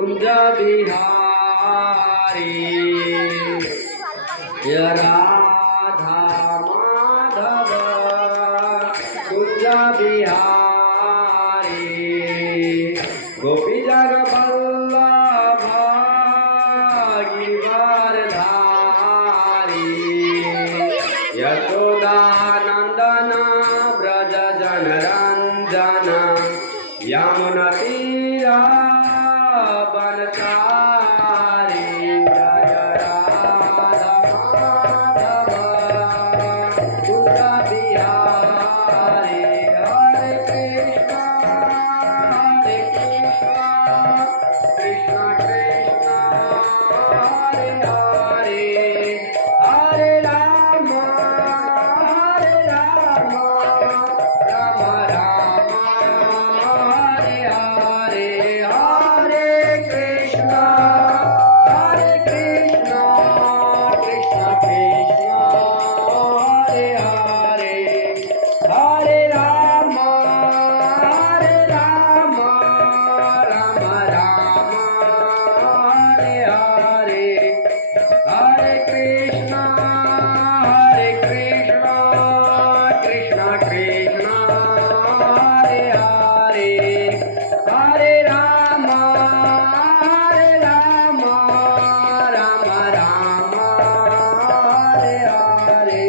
कुंज बिहारी राधा माधव कुंज बिहारी गोपी जग वल्लभ गिरधारी यशोदानंदन ब्रज जनरंजन यमुना तीरा बनचारी ब्रज राधा माधव कुंज बिहारी हरे कृष्णा कृष्णा कृष्णा हरे हरे हरे राम राम राम हरे हरे हरे कृष्णा कृष्णा कृष्णा हरे हरे हरे राम राम राम हरे हरे हरे कृष्णा कृष्णा कृष्णा हरे हरे हरे राम राम राम हरे हरे।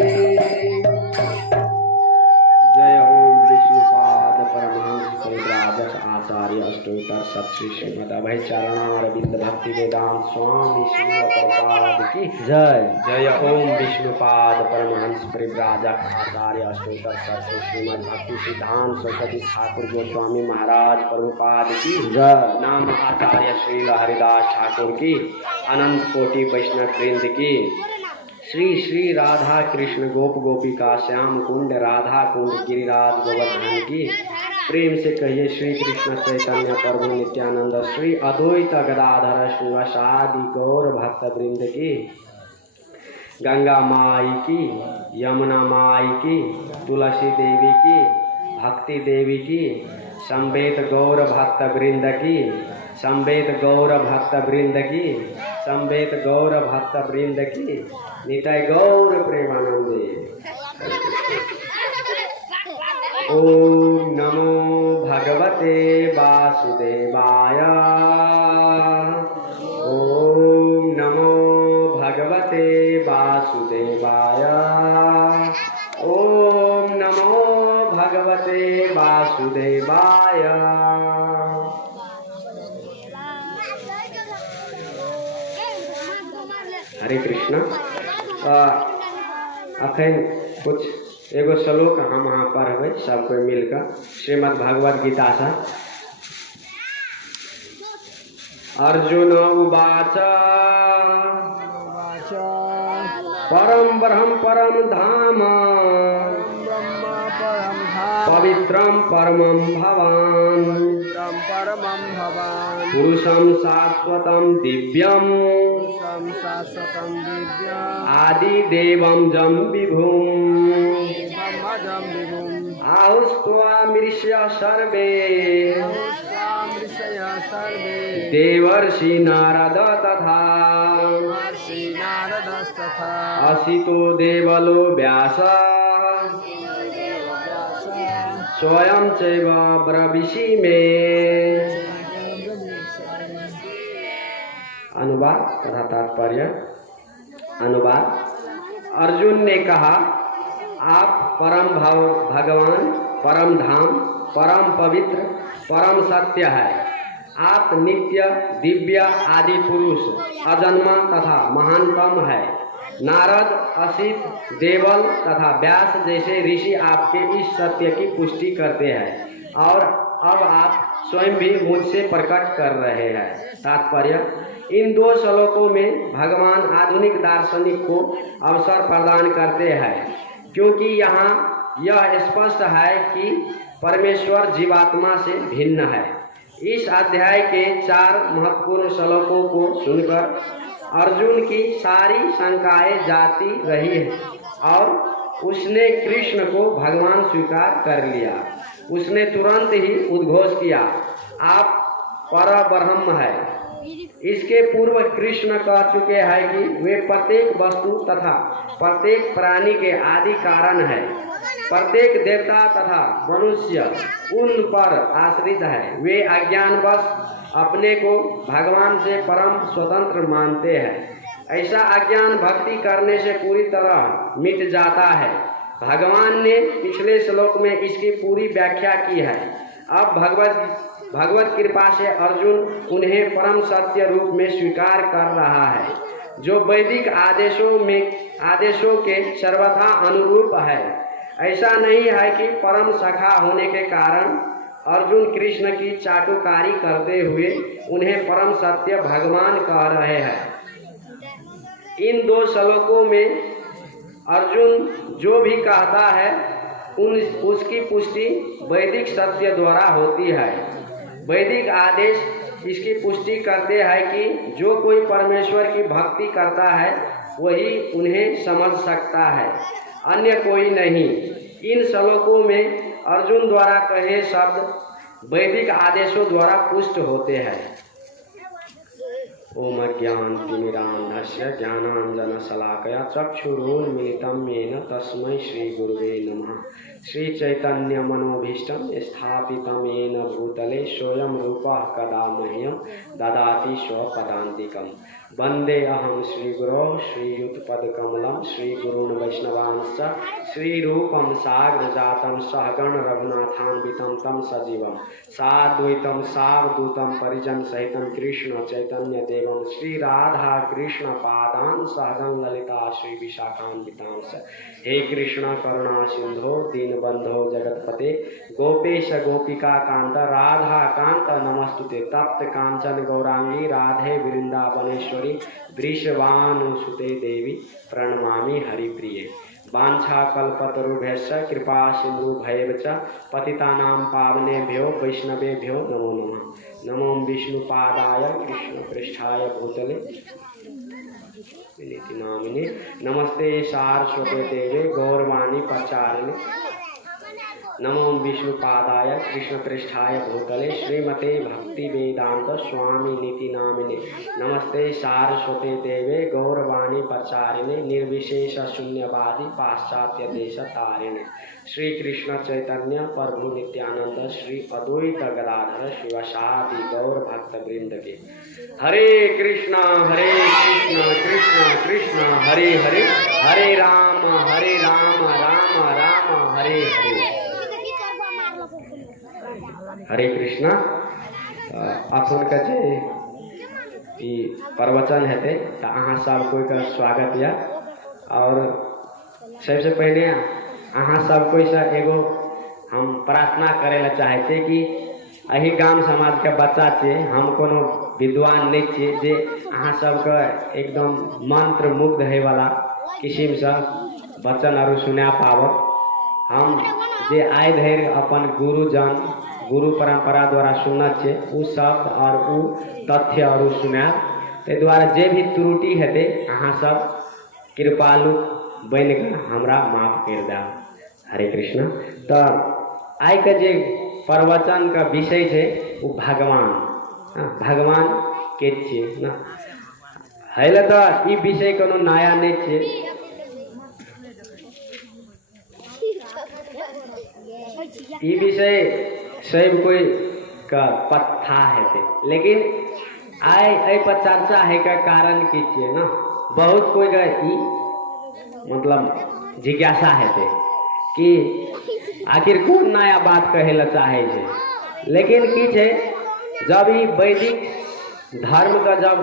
जय ओम विष्णुपाद परमहंस परिव्राजक आचार्य अष्टोत्तर सत्श्री श्रीमद अभय चरणारविंद भक्ति वेदांत स्वामी श्रील प्रभुपाद की जय। जय ओम विष्णुपाद परमहंस परिव्राजक आचार्य अष्टोत्तर सत्श्री श्रीमद भक्ति सिद्धांत सरस्वती ठाकुर गोस्वामी महाराज प्रभुपाद की जय। नाम आचार्य श्रील हरिदास ठाकुर की अनंत कोटि वैष्णव वृंद की। श्री श्री राधा कृष्ण गोप गोपिका श्याम कुंड राधा कुंड गिरिराज गोवर्धन की प्रेम से कहिए श्री कृष्ण चैतन्य प्रभु नित्यानंद श्री अद्वैत गदाधर श्रीवासादि गौर भक्त वृंद की। गंगा माई की, यमुना माई की, तुलसी देवी की, भक्ति देवी की, संवेद गौर भक्त वृंद की, संवेद गौर भक्त वृंद की, संवेद गौर भक्त वृंद की। निताय गौर प्रेमानंदे। ओम नमो भगवते वासुदेवाय। ओम नमो भगवते वासुदेवाय। ओम नमो भगवते वासुदेवाय। हरे कृष्ण। अखन कुछ एगो श्लोक हम यहाँ पढ़बै सब कोई मिलकर श्रीमद् भगवद गीता से। अर्जुन उवाच परम ब्रह्म परम धाम पवित्रम परमं भवान् पुरुषं शाश्वतं दिव्यं आदिदेवं जं विभुम् आहुस्त्वामृष्य सर्वे देवर्षि नारद तथा असितो देवलो व्यास स्वयं चैव ब्रवीषि मे। अनुवाद तथा तात्पर्य। अनुवाद। अर्जुन ने कहा आप परम भगवान, परम धाम, परम पवित्र, परम सत्य है। आप नित्य, दिव्य, आदि पुरुष, अजन्मा तथा महानतम है। नारद, असित, देवल तथा व्यास जैसे ऋषि आपके इस सत्य की पुष्टि करते हैं और अब आप स्वयं भी मुझसे प्रकट कर रहे हैं। तात्पर्य। इन दो श्लोकों में भगवान आधुनिक दार्शनिक को अवसर प्रदान करते हैं क्योंकि यहाँ यह स्पष्ट है कि परमेश्वर जीवात्मा से भिन्न है। इस अध्याय के 4 महत्वपूर्ण श्लोकों को सुनकर अर्जुन की सारी शंकाएं जाती रही और उसने कृष्ण को भगवान स्वीकार कर लिया। उसने तुरंत ही उद्घोष किया आप परब्रह्म है। इसके पूर्व कृष्ण कह चुके हैं कि वे प्रत्येक वस्तु तथा प्रत्येक प्राणी के आदि कारण है। प्रत्येक देवता तथा मनुष्य उन पर आश्रित है। वे अज्ञानवश अपने को भगवान से परम स्वतंत्र मानते हैं। ऐसा अज्ञान भक्ति करने से पूरी तरह मिट जाता है। भगवान ने पिछले श्लोक में इसकी पूरी व्याख्या की है। अब भगवत कृपा से अर्जुन उन्हें परम सत्य रूप में स्वीकार कर रहा है, जो वैदिक आदेशों के सर्वथा अनुरूप है। ऐसा नहीं है कि परम सखा होने के कारण अर्जुन कृष्ण की चाटुकारी करते हुए उन्हें परम सत्य भगवान कह रहे हैं। इन दो श्लोकों में अर्जुन जो भी कहता है उसकी पुष्टि वैदिक सत्य द्वारा होती है। वैदिक आदेश इसकी पुष्टि करते हैं कि जो कोई परमेश्वर की भक्ति करता है वही उन्हें समझ सकता है, अन्य कोई नहीं। इन श्लोकों में अर्जुन द्वारा कहे शब्द वैदिक आदेशों द्वारा पुष्ट होते हैं। ओम अज्ञानतिमिरान्धस्य ज्ञानाञ्जनशलाकया चक्षुरुन्मीलितं येन तस्मै श्रीगुरुवे नमः। श्रीचैतन्यमनोभीष्टं स्थापितं येन भूतले स्वयं रूपः कदा मह्यं ददाति स्वपदान्तिकं। वन्दे अहं श्रीगुरो श्रीयुतपदकमलं श्रीगुरून् वैष्णवांश्च श्रीरूपं साग्रजातं सहगण रघुनाथान्वितं तं सजीवं साद्वैतं सावधूतं परिजनसहितं कृष्ण चैतन्य देवं श्रीराधा कृष्ण पादान् सहगण ललिता श्री विशाखान्वितांश्च। हे कृष्ण करुणा सिंधो दीनबंधो जगतपते गोपेश गोपिका कांत राधा कांत नमस्तुते। तप्त कांचन गौरांगी राधे वृंदावनेश्वरी वृषभानुसुते देवी प्रणमामि हरिप्रिये। वाञ्छाकल्पतरुभ्यश्च कृपा सिन्धुभ्यैव च पतितानां पावनेभ्यो वैष्णवेभ्यो नमो नमः। नमो विष्णुपादाय कृष्णपृष्ठाय भूतले नामिने नमस्ते सारस्वते देवे गौरवाणी प्रचारिणे। नमो विष्णुपादाय कृष्णपृष्ठाय भूतले श्रीमते भक्तिवेदांत स्वामी नीति नामिने नमस्ते सारस्वते देवे गौरवाणी प्रचारिणे निर्विशेष शून्यवादी पाश्चात्य देश तारिणे। श्री कृष्ण चैतन्य प्रभु नित्यानंद श्री अद्वैत गदाधर शिवासादि गौर भक्त वृंद के। हरे कृष्णा कृष्ण कृष्ण हरे हरे, हरे राम राम राम हरे हरे। हरे कृष्णा। अपन का जे प्रवचन हेते तो अहाँ सब कोई का स्वागत या। और सबसे पहले अहाँ सब कोई से एगो हम प्रार्थना करे ला चाहते कि अही गांव समाज के बच्चा छे, हम कोनो विद्वान नहीं छे जे अहाँ सबके एकदम मंत्र मुग्ध है वाला किस्म से वचन और सुना पाव। हम जे आए धैर्य अपन गुरुजन गुरु परंपरा द्वारा सुनत छे उ शब्द और उ तथ्य और सुना ते द्वारा जे भी त्रुटि हेते अहाँ सब कृपालु बन के हमरा माफ कर दा। हरे कृष्ण। तो आई के जे प्रवचन का विषय है वो भगवान के छे ना है तो ई विषय कोनो नया नहीं छे। ई विषय सब कोई का पत्था है थे, लेकिन आई पर चर्चा है का कारण की छे ना बहुत कोई का ई मतलब जिज्ञासा है थे कि आखिर कौन नया बात कहे ला चाहे छे। लेकिन की छे जब ई वैदिक धर्म का जब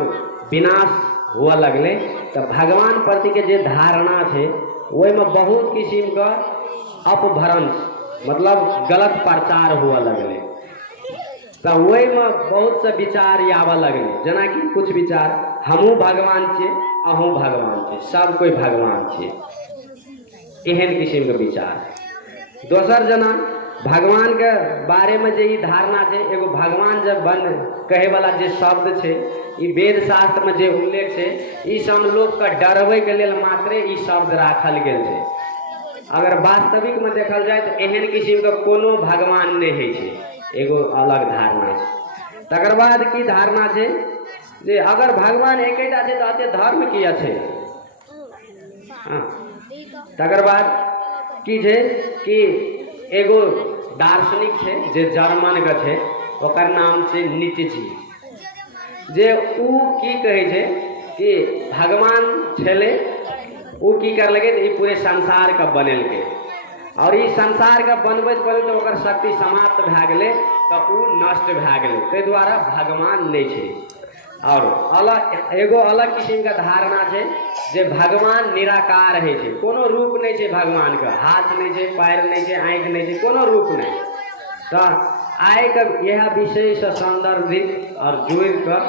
विनाश हुआ लगले तो भगवान प्रति के जे धारणा छे वही में बहुत किस्म का अपभ्रंश मतलब गलत प्रचार हुआ लगले। तो वही में बहुत से विचार आवा लगले, जना कि कुछ विचार हमू भगवान छे अहू भगवान छे सब कोई भगवान छे एहन किस्म के विचार। दोसर जना भगवान के बारे में जे धारणा छे एगो भगवान जब बन कहे वाला जे शब्द छे ई वेद शास्त्र में जे उल्लेख छे ई सब लोग का डरवे के लेल मात्रे ई शब्द राखल गेल छे। अगर वास्तविक में देखल जाए तो एहन किस्म का कोनो भगवान नहीं है छे, एगो अलग धारणा छे। तकर बाद की धारणा छे जे अगर भगवान एकेटा छे तो एते धर्म किया छे। हाँ तकर बाद की छे कि एगो दार्शनिक छे जे जर्मन के छे, ओकर नाम छे नीत्शे। जे ऊ की कहे छे कि भगवान छले ऊ की करलकै ई पूरे संसार का बनेलकै और ई संसार का बनबैत बनबैत ओकर शक्ति समाप्त भए गेलै तो ऊ नष्ट भए गेलै, ताहि दुआरे भगवान नहीं छे। और अलग एगो अलग किस्म का धारणा छे जे भगवान निराकार है छे, कोनो रूप नहीं छे भगवान का, हाथ नहीं छे, पैर नहीं छे, आँख नहीं छे, कोनो रूप नहीं। तो आय का यह विषय से संदर्भित और जोड़ कर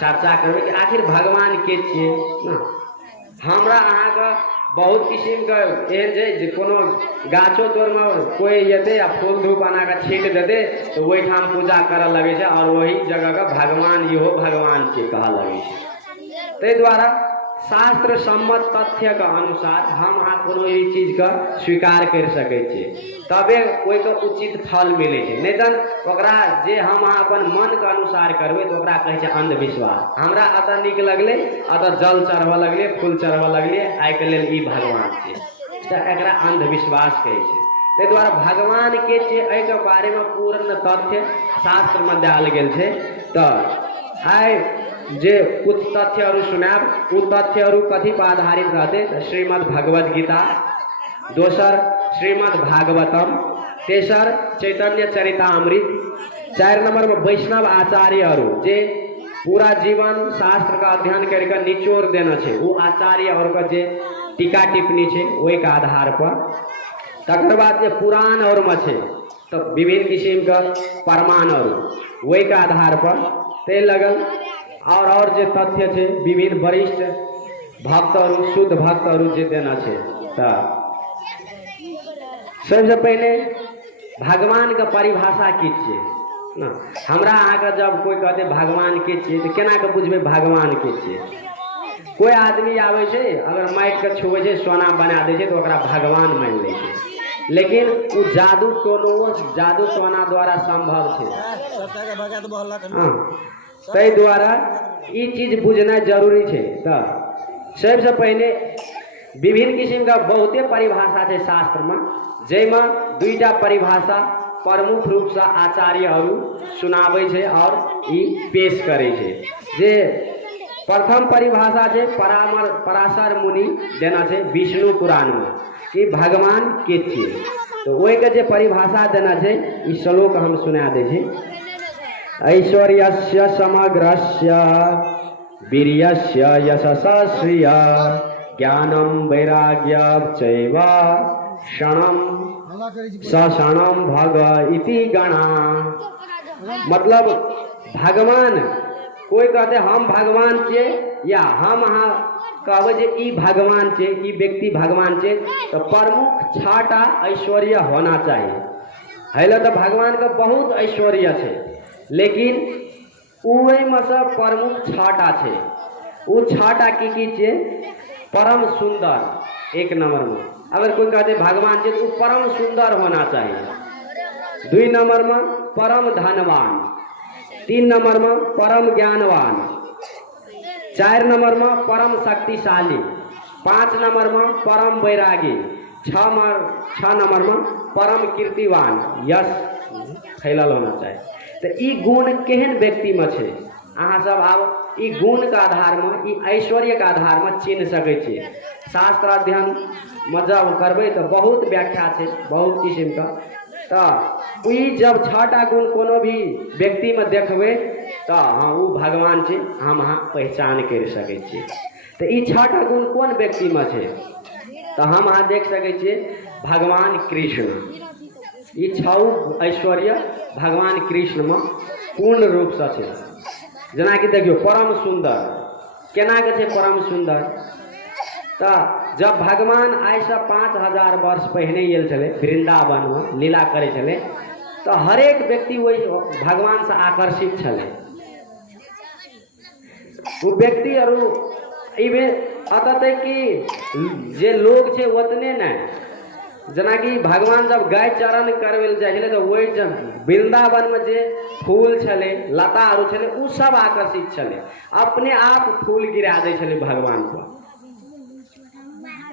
चर्चा करबे कि आखिर भगवान के छिए ना। हमरा अहाँ का बहुत किस्म का एहन छै जे कोनो गाछो तोड़ में कोई येते आ फूल धूप आना का छीट देते तो वही ठाम पूजा करे लगे छै और वही जगह का भगवान इहो भगवान के कहा लगे छै। ताहि द्वारा शास्त्र सम्मत तथ्य का अनुसार हम अहाँ कोनो भी चीज का स्वीकार कर सके छिए, तबे कोई का उचित फल मिले छै। नहीं तो ओकरा जे हम अहाँ अपन मन के अनुसार करबे तो ओकरा कहे छै अंधविश्वास। हमरा अतः निक लगले, अतः जल चढ़वा लगले, फूल चढ़वा लगले, आइ के लेल ई भगवान छै, तो एकरा अंधविश्वास कहे छै। ताहि द्वारा भगवान के छै एहि के बारे में पूर्ण तथ्य शास्त्र में देल गेल छै। तो आइ जे कुछ तथ्य सुनाब, उ तथ्य कथी पर आधारित रहते? श्रीमद् भगवद गीता, दोसर श्रीमद् भागवतम, तेसर चैतन्य चरितामृत, 4 नंबर में वैष्णव आचार्य जे पूरा जीवन शास्त्र का अध्ययन करके निचोड़ देना है, वो आचार्य और का जे टीका टिप्पणी है वही का आधार पर। तकर बाद जे पुराण और में है तो विभिन्न किस्म का प्रमाण और वही का आधार पर ते लगल। और जे तथ्य छे विभिन्न वरिष्ठ भक्त और शुद्ध भक्त और जे देना छे। तो सबसे पहले भगवान का परिभाषा की छे ना। हमरा अहाँ का जब कोई कहते भगवान के छे तो केना के बुझबे भगवान के छे? कोई आदमी आवे छे अगर माइट के छुए छे सोना बना दे छे तो ओकरा भगवान मान ले छे, लेकिन वो जादू टोनो जादू टोना द्वारा संभव छे। हाँ ताहि द्वारा ई चीज बुझना जरूरी है। तो सबसे पहले विभिन्न किस्म का बहुते परिभाषा है शास्त्र में, जैमे 2टा परिभाषा प्रमुख रूप से आचार्य सुनावे छे और ई पेश करे छे। जे प्रथम परिभाषा है पराशर मुनि देना है विष्णु पुराण में कि भगवान के छिए। तो वही के जे परिभाषा देना है ई श्लोक हम सुना दे छे। ऐश्वर्यस्य समग्रस्य वीर्यस्य यशसा श्रिय ज्ञानम वैराग्य चैव क्षणम सक्षणम भग इति गणा। मतलब भगवान कोई कहते हम भगवान छे या हम अहाँ कहबे जे ई भगवान छे, ई व्यक्ति भगवान छे, तो प्रमुख 6टा ऐश्वर्य होना चाहिए। हैला तो भगवान का बहुत ऐश्वर्य छे, लेकिन उहे में से प्रमुख 6टा छे। वो 6टा की छे? परम सुंदर 1 नंबर में। अगर कोई कहते भगवान छे तो परम सुंदर होना चाहिए। 2 नंबर में परम धनवान, 3 नंबर में परम ज्ञानवान, 4 नंबर में परम शक्तिशाली, 5 नंबर में परम वैरागी, 6 नंबर में परम कीर्तिवान, यश फैलल होना चाहिए। तो ई गुण केहन व्यक्ति में छे अहाँ सब आब ई गुण के आधार में, ई ऐश्वर्य के आधार में चिन्ह सके छी। शास्त्र अध्ययन में जब करबे तो बहुत व्याख्या छे, बहुत किस्म का। तो ई जब 6टा गुण कोनो भी व्यक्ति में देखबे तो हाँ वो भगवान छे, हम अहाँ पहचान कर सके छी। तो ई 6टा गुण कौन व्यक्ति में छे? तो हम अहाँ देख सके छी भगवान कृष्ण। ई 6 ऐश्वर्य भगवान कृष्ण में पूर्ण रूप से छे। जना कि देखियो परम सुंदर केना के छे? परम सुंदर तो जब भगवान आज से 5000 वर्ष पहले आयल छले वृंदावन में लीला करे छले तो हर एक व्यक्ति वही भगवान से आकर्षित छले। वो व्यक्ति और अतः कि जे लोग छे उतने न जना कि भगवान जब गाय चरण करवे जाए तो वही जब वृंदावन में जे फूल छले लता आरु छले उ सब आकर्षित छले, अपने आप फूल गिरा दे छले भगवान को,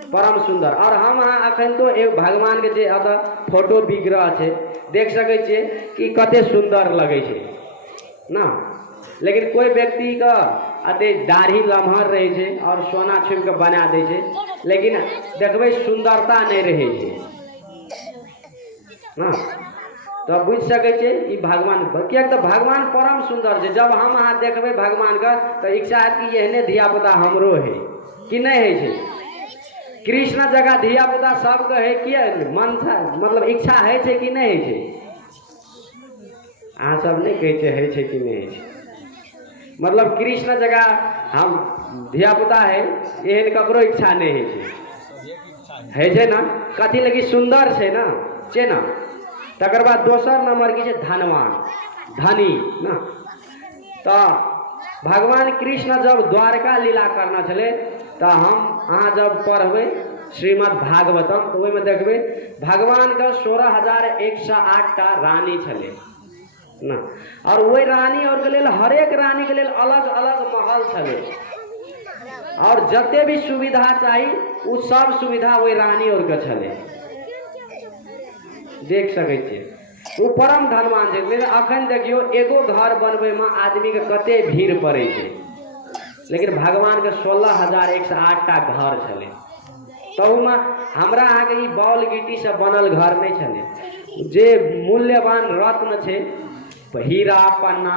परम सुंदर। और हम अखन तो एक भगवान के जे अदा फोटो विग्रह छे देख सके छे कि कते सुंदर लगे छे ना, लेकिन कोई व्यक्ति का अते दाढ़ी लम्हर रहे छे और सोना छुप के बना दे छे, लेकिन देखबे सुंदरता नहीं रहे छे ना। तो बुझ सके छे ई भगवान, किया तो भगवान परम सुंदर छे। जब हम अहाँ देखबे भगवान का तो इच्छा है कि एहने धिया पुता हमरो है कि नहीं है छे। कृष्ण जगह धिया पुता सबके है कि मन मतलब इच्छा है छे कि नहीं है छे, अहाँ सब नहीं कहते है छे कि नहीं है छे। मतलब कृष्ण जगह हम धिया पुता है एहन ककरो इच्छा नहीं है छे ना, कथी लगी सुंदर छे ना। तकर बाद दोसर नंबर की छे धनवान धनी ना। तो भगवान कृष्ण जब द्वारका लीला करना चले तो हम अहाँ जब पढ़बे श्रीमद् भागवतम तो वही में देखबे भगवान का 16,108 टा रानी छले ना, और वही रानी और के लेल हर एक रानी के लेल अलग अलग महल छले, और जते भी सुविधा चाहिए वो सब सुविधा वही रानी और के छले, देख सके छे। वो परम धनवान छे। लेकिन अखन देखियो एगो घर बनबे में आदमी के कते भीड़ पड़े छे, लेकिन भगवान के 16,108 टा घर छले। तो हमरा अहाँ के बॉल गिट्टी से बनल घर नहीं छले, जे मूल्यवान रत्न छे हीरा पन्ना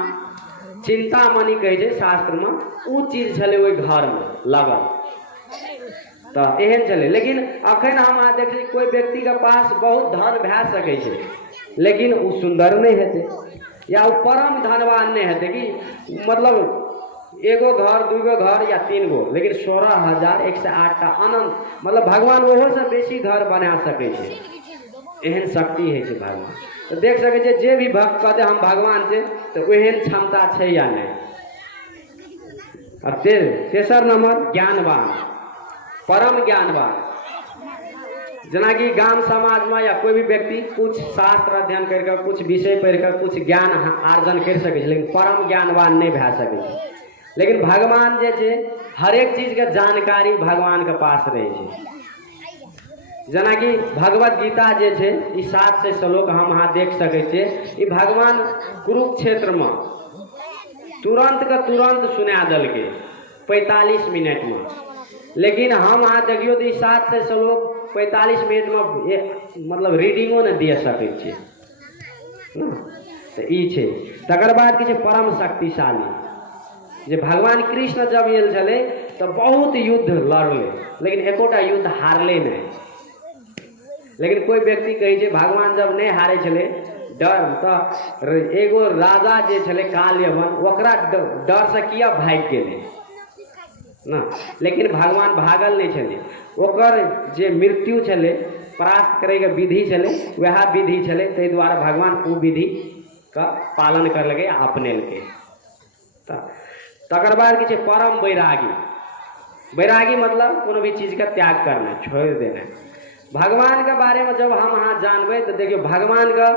चिंतामणि कहे छे शास्त्र में उ चीज छले वही घर में लगल, तो एहन चले। लेकिन अखन हम अहाँ देखे कोई व्यक्ति के पास बहुत धन भै सके छे लेकिन उ सुंदर नहीं हेते या उ परम धनवान नहीं हेते कि मतलब एगो घर दूगो घर या 3 गो, लेकिन 16,108 टा अनंत मतलब भगवान ओहो से बेसी घर बना सके छे, एहन शक्ति है छे भगवान। तो देख सके छे जे भी भक्त कहते हम भगवान छे तो एहन क्षमता छे या नहीं। और तेसर नंबर ज्ञानवान परम ज्ञानवान, जना कि गांव समाज में या कोई भी व्यक्ति कुछ शास्त्र अध्ययन करके कुछ विषय पढ़कर कुछ ज्ञान आर्जन कर सके छे, लेकिन परम ज्ञानवान नहीं भै सके छे। लेकिन भगवान जे छे हर एक चीज के जानकारी भगवान के पास रहे छे। जना कि भगवत गीता जे छे ई 700 श्लोक हम अहाँ देख सके छे, ई भगवान कुरुक्षेत्र में तुरंत के तुरंत सुना दल के 45 मिनट में, लेकिन हम अहाँ देखियो तो 700 श्लोक 45 मिनट में मतलब रीडिंगो न दिए सके छे ना। तो ई छे। तकर बाद की छे परम शक्तिशाली, जे भगवान कृष्ण जब आयल छले तो बहुत युद्ध लड़ले लेकिन एकोटा युद्ध हारले नहीं। लेकिन कोई व्यक्ति कहे छे भगवान जब नहीं हारे छले डर तो एगो राजा जे छले काल्यवन ओकरा डर से किया भाग गेले ना, लेकिन भगवान भागल नहीं छले, ओकर जे मृत्यु छले प्राप्त करे के विधि छले वह विधि छले, ताहि द्वारा भगवान वो विधि का पालन कर लगे अपने के। तकर बाद की छे परम वैरागी, वैरागी मतलब कोनो भी चीज का त्याग करना छोड़ देना। भगवान के बारे में जब हम अहाँ जानबे तो देखियो भगवान का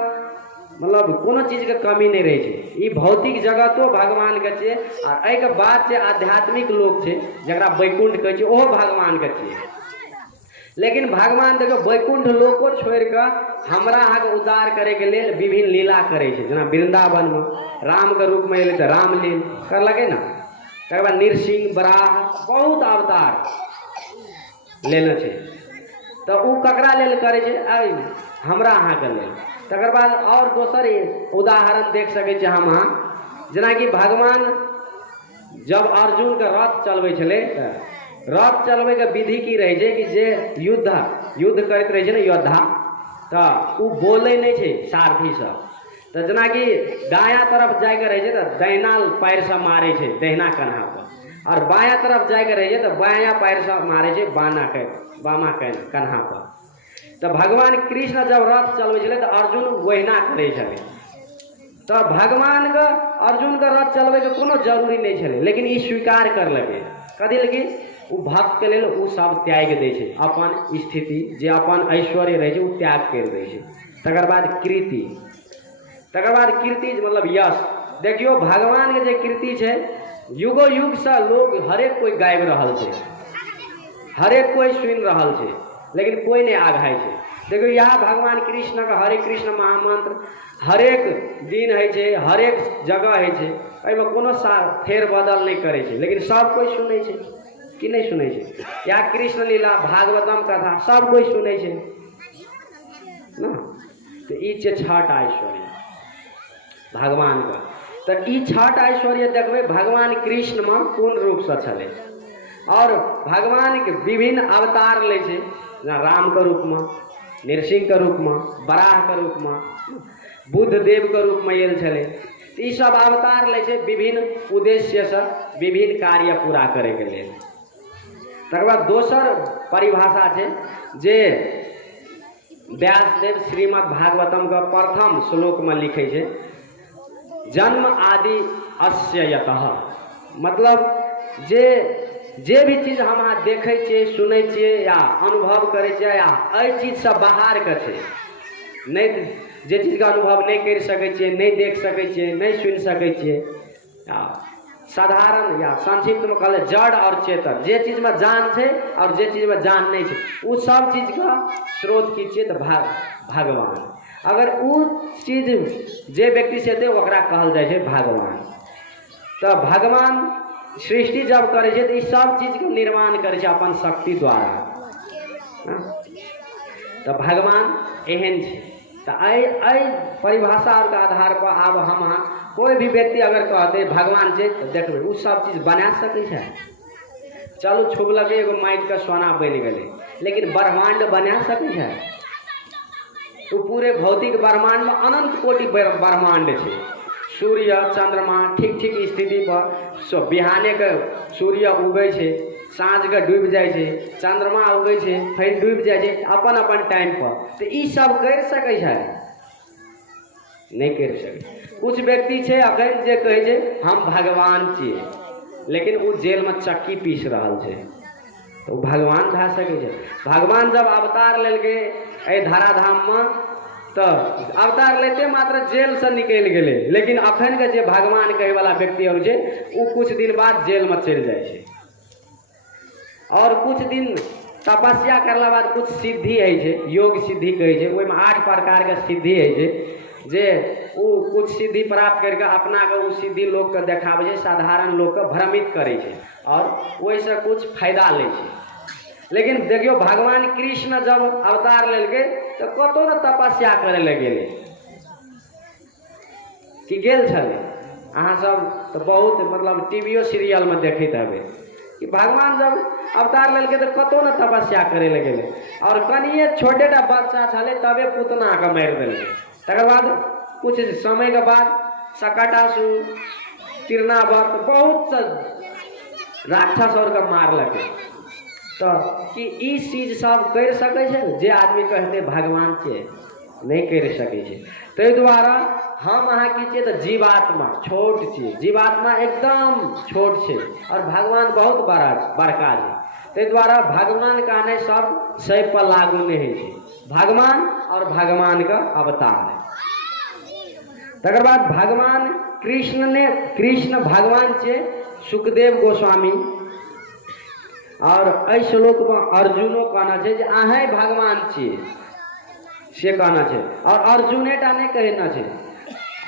मतलब कोनो चीज के कमी नहीं रहे छे। ई भौतिक जगतो भगवान के छे और एहि के बाद छे आध्यात्मिक लोक छे जकरा वैकुंठ कहै छे ओहो भगवान के छे। लेकिन भगवान देखो वैकुंठ लोको छोड़ कर हमरा अहाँ के उद्धार करे के लेल विभिन्न लीला करे छे। जना वृंदावन में राम के रूप में एले तो राम लील कर लगे ना, तकर बाद नृसिंह बराह बहुत अवतार लेने छे, तो उ ककरा लेल करे छे हमरा अहाँ के लेल। तकर बाद और दोसर उदाहरण देख सके छे हम अहाँ, जना कि भगवान जब अर्जुन के रथ चलबे छले रथ चलबे के विधि की रहे छे कि जे युद्ध करते रहे छे ना योद्धा तो उ बोले नहीं छे सारथी सब, तो जना कि दायां तरफ जाके रहे छे तो दहिना पैर से मारे छे दहिना कन्हा पर, और बायां तरफ जाके रहे छे तो बायां पैर से मारे छे बामा कन्हा पर। तो भगवान कृष्ण जब रथ चलबे छले तो अर्जुन वहिना करे छले, तो भगवान के अर्जुन के रथ चलबे के कोनो जरूरी नहीं छले, लेकिन ई स्वीकार कर लगे कथी लगी ओ भक्त के लेल ओ सब त्याग दै छै, अपन स्थिति जे अपन ऐश्वर्य रहै छै ओ त्याग कर दै छै। तकर बाद कीर्ति, तकर बाद कीर्ति मतलब यश। देखियो भगवान के जे कीर्ति छै युगो युग से लोग हरेक कोई गाबि रहल छै, हरेक कोई सुनि रहल छै, लेकिन कोई नहीं आगाई छै। देखियो यहाँ भगवान कृष्ण का हरे कृष्ण महामंत्र हरेक दिन है छै, हरेक जगह है छै, एहिमे कोनो फेर बदल नहीं करे छै, लेकिन सब कोई सुनै छै कि नहीं सुनै छै। या कृष्ण लीला भागवतम कथा सब कोई सुनै छै ना। तो ई छै छठ ऐश्वर्य भगवान का। तो ई छठ ऐश्वर्य देखबे भगवान कृष्ण में पूर्ण रूप से छले। और भगवान के विभिन्न अवतार ले छै, राम के रूप में, नृसिंह के रूप में, वराह के रूप में, बुद्ध देव के रूप में आयल छले। ई सब अवतार ले छै विभिन्न उद्देश्य से, विभिन्न कार्य पूरा करे के लिए। तकर बाद दोसर परिभाषा छै जे व्यासदेव श्रीमद् भागवतम का प्रथम श्लोक में लिखे छै, जन्म आदि अस्य यतः। मतलब जे भी चीज हम अहाँ देखे छियै, सुनै छियै या अनुभव करे छियै या एहि चीज से बाहर के छै, नहीं जे चीज का अनुभव नहीं कर सकै छियै, नहीं देख सकै छियै, नहीं सुन सकै छियै, साधारण या संक्षिप्त में कहले जड़ और चेतन, जे चीज में जान है और जे चीज में जान नहीं है, वो सब चीज का स्रोत की चीज भगवान। अगर वो चीज जे व्यक्ति से थे ओकरा कहल जाए छै भगवान। तो भगवान सृष्टि जब करे छै तो ई सब चीज के निर्माण करे छै अपन शक्ति द्वारा। तो भगवान एहन छै। तो आई परिभाषा और के आधार पर आब हम अहाँ कोई भी व्यक्ति अगर कहते भगवान छै तो देखबे उ सब चीज बना सकै छै। चलू छुबलक एगो माटि के सोना बन गए, लेकिन ब्रह्मांड बना सकै छै? तो पूरे भौतिक ब्रह्मांड में अनंत कोटि ब्रह्मांड है। सूर्य चंद्रमा ठीक ठीक स्थिति पर बिहाने के सूर्य उगे छै, साँझ के डूब जाए छै, चंद्रमा उगे छै फिर डूब जाए छै अपन अपन टाइम पर। तो ई सब कर सकै छै? नहीं कर सके। कुछ व्यक्ति छै अखन जे कहे छै हम भगवान छियै, लेकिन वो जेल में चक्की पीस रहल छै, तो भगवान भए सकै छै? भगवान जब अवतार लेलकै एहि धराधाम में तो अवतार लेते मात्र जेल से निकल गए, लेकिन अखन के जे भगवान कहे वाला व्यक्ति और छै वो कुछ दिन बाद जेल में चल जाए छै। और कुछ दिन तपस्या करला बाद कुछ सिद्धि है छै, योग सिद्धि कहे छै, ओहिमे 8 प्रकार के सिद्धि है छै, जे वो कुछ सिद्धि प्राप्त करके अपना के वो सिद्धि लोग के देखाबे छै, साधारण लोग के भ्रमित करे छै और वैसे कुछ फायदा ले छै। लेकिन देखियो भगवान कृष्ण जब अवतार लेलकै तो कतो न तपस्या करे ले गेले कि गेल छले? अहाँ सब तो बहुत मतलब टीवीओ सीरियल में देखैत हेबै कि भगवान जब अवतार लेलकै तो कतो न तपस्या करे ले गेले, और कनिए छोटेटा बच्चा छले तबे पुतना के मारि देलकै। तकर बाद कुछ समय के बाद सकटासुर, तिरनावत बहुत सा राक्षस और के मारलकै। तो कि ई चीज सब कर सकै छै जे आदमी कहते भगवान छै? नहीं कर सकै छै। ताहि दुआरे हम अहाँ की छियै तो जीवात्मा छोट छियै, जीवात्मा एकदम छोट छै और भगवान बहुत बड़का छै। ताहि दुआरे भगवान कहने सब सब पर लागू नहीं है छै, भगवान और भगवान का अवतार है। तकर बाद भगवान कृष्ण भगवान छै, सुखदेव गोस्वामी और एहि श्लोक में अर्जुनो कहना छै जे अहें भगवान छियै से कहना छै। और अर्जुनेटा नहीं कहना छै,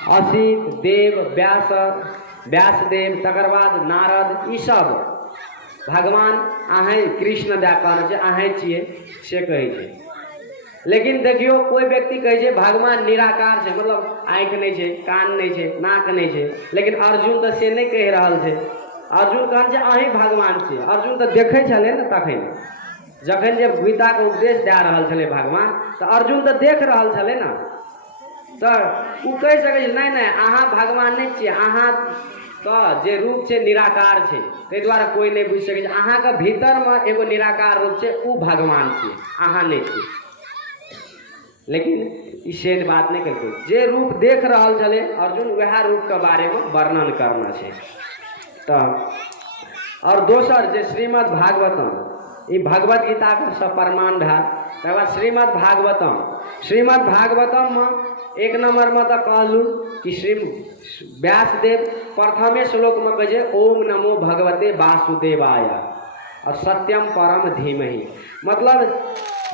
असित देव व्यासदेव तकर बाद नारद, ई सब भगवान अहें कृष्ण दे कहना छै अहें छियै से कहे छै। लेकिन देखियो कोई व्यक्ति कहे छै भगवान निराकार छै, मतलब आँख नहीं छै, कान नहीं छै, नाक नहीं छै, लेकिन अर्जुन तो से नहीं कह रहल छै। अर्जुन कहन छै अहीं भगवान छै। अर्जुन तो देखे छले न तखन जखन जे गीता के उपदेश दे रहल छले भगवान, तो अर्जुन तो देख रहल छले न। तो ओ कह सकै छै नहीं नहीं अहाँ भगवान नहीं छियै, अहाँ तो जे रूप छै निराकार छै, ताहि दुआरे कोई नहीं बुझि सकै छै। अहाँ के भीतर में एगो निराकार रूप छै, ओ भगवान छियै, अहाँ नहीं छियै। लेकिन ई से बात नहीं करते, जे रूप देख रहल छले अर्जुन वह रूप के बारे में वर्णन करना छै। तो और दोसर जे श्रीमद् भागवतम, ई भगवत गीता का सब प्रमाण भैल। तकर बाद श्रीमद् भागवतम में 1 नंबर में तो कहलू कि श्री व्यासदेव प्रथमे श्लोक में कहे ओम नमो भगवते वासुदेवाय और सत्यम परम धीमहि। मतलब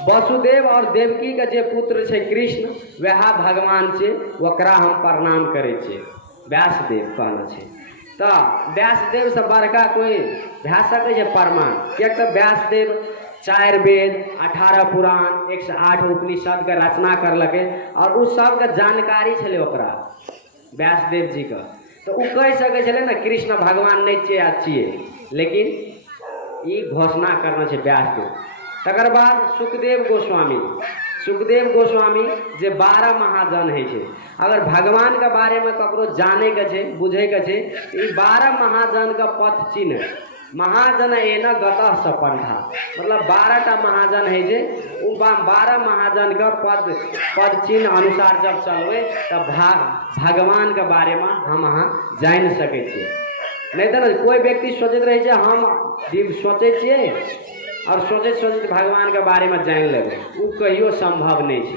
वसुदेव और देवकी के जे पुत्र छे कृष्ण वह भगवान छे, ओकरा हम प्रणाम करे छे, व्यासदेव कहना छे। तो व्यासदेव से बड़का कोई भै सके छे प्रमाण, किया तो व्यासदेव 4 वेद 18 पुराण 108 उपनिषद के रचना करलके और उस सब के जानकारी छले ओकरा व्यासदेव जी का। तो उ कह सके छले ना कृष्ण भगवान नहीं छिए, लेकिन ई घोषणा करना छे व्यासदेव। तकर बाद सुखदेव गोस्वामी जे 12 महाजन है छे। अगर भगवान के बारे में ककरो जाने के छे, बुझे के छे, ई 12 महाजन का पथ चिन्ह महाजन एना गतः सपंथा, मतलब 12टा महाजन है जे उ 12 महाजन का पद चिन्ह अनुसार जब चलवे तब भगवान के बारे में हम अहाँ जान सके छे। नहीं तो ना कोई व्यक्ति सोचते रहे छे हम सोचे छे और सोचते भगवान के बारे में जान लेबे, उ कहियो संभव नहीं छे।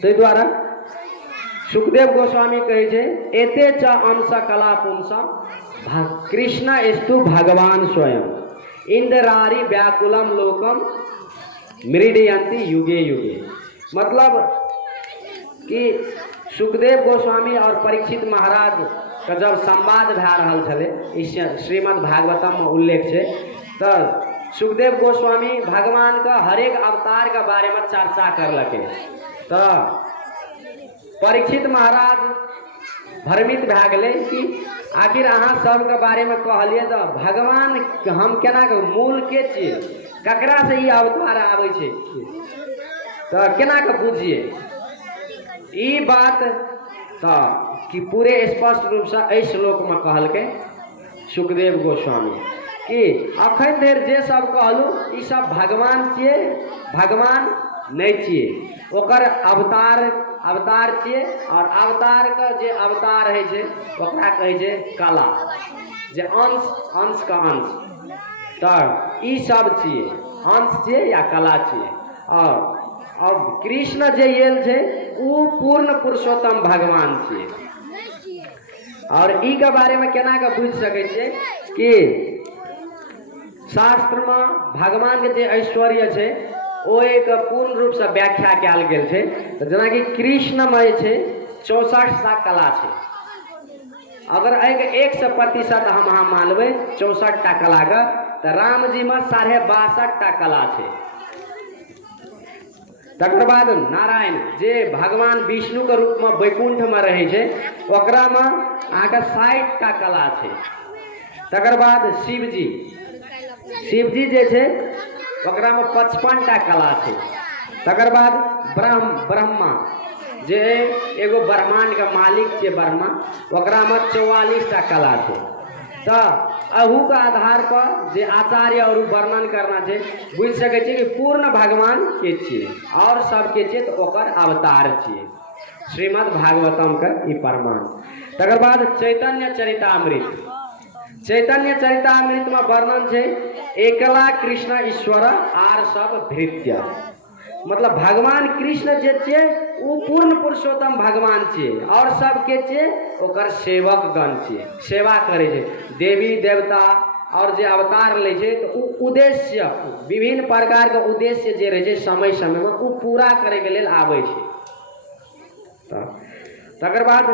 ताहि द्वारा सुखदेव गोस्वामी कहे छे एते च अंश कला पुंस कृष्ण एस्तु भगवान स्वयं इंद्रारी व्याकुलम लोकम मृडयंती युगे युगे। मतलब कि सुखदेव गोस्वामी और परीक्षित महाराज का जब संवाद भै रहल छले, इस श्रीमद् भागवतम में उल्लेख है, तो सुखदेव गोस्वामी भगवान का हरेक अवतार के बारे में चर्चा करलके। तो परीक्षित महाराज भ्रमित भै गेले कि आखिर अहाँ सब के बारे में कहलिए तो भगवान हम केना के मूल के छिए, ककरा से ई अवतार आवे छे, तो केना के बुझिए ई बात। तो कि पूरे स्पष्ट रूप से एहि श्लोक में कहलके सुखदेव गोस्वामी कि अखन देर जे सब कहलू ई सब भगवान छिए, भगवान नहीं छिए, ओकर अवतार छिए। और अवतार का जे अवतार है छे ओकरा कहे छे कला, जे अंश का अंश। तो ई सब छिए, अंश छिए या कला छिए। और अब कृष्ण जे येल छे उ पूर्ण पुरुषोत्तम भगवान छिए। और ई के बारे में केना के बुझ सके छे कि शास्त्र में भगवान के जे ऐश्वर्य छे ओ एक पूर्ण रूप से व्याख्या कयल गेल छे। तो जेना कि कृष्ण में छे 64टा कला छे। अगर 100% हम अहाँ मानबे 64टा कला का, तो राम जी में 62.5टा कला छे। तकर बाद नारायण जे भगवान विष्णु के रूप में वैकुंठ में रहे छे ओकरा में आगे 60टा कला छे। तकर बाद शिवजी जे छे ओकरा में 55टा कला छे। तकर बाद ब्रह्मा जे एगो ब्रह्मांड का मालिक छे ब्रह्मा, ओकरा में 44टा कला छे। तो अहू का आधार पर जे आचार्य और वर्णन करना छे बुझ सके छे कि पूर्ण भगवान के छिए और सब के छे तो ओकर अवतार छिए। श्रीमद् भागवतम का ई प्रमाण। तकर बाद चैतन्य चरितामृत में वर्णन छे एकला कृष्ण ईश्वर आर सब भृत्य। मतलब भगवान कृष्ण जे छे उ पूर्ण पुरुषोत्तम भगवान छे और सब के छे ओकर सेवक गण छे, सेवा करे छे। देवी देवता और जे अवतार ले छे तो उद्देश्य विभिन्न प्रकार के उद्देश्य जे रहे छे समय समय में उ पूरा करे के लेल आवे छे। तकर बाद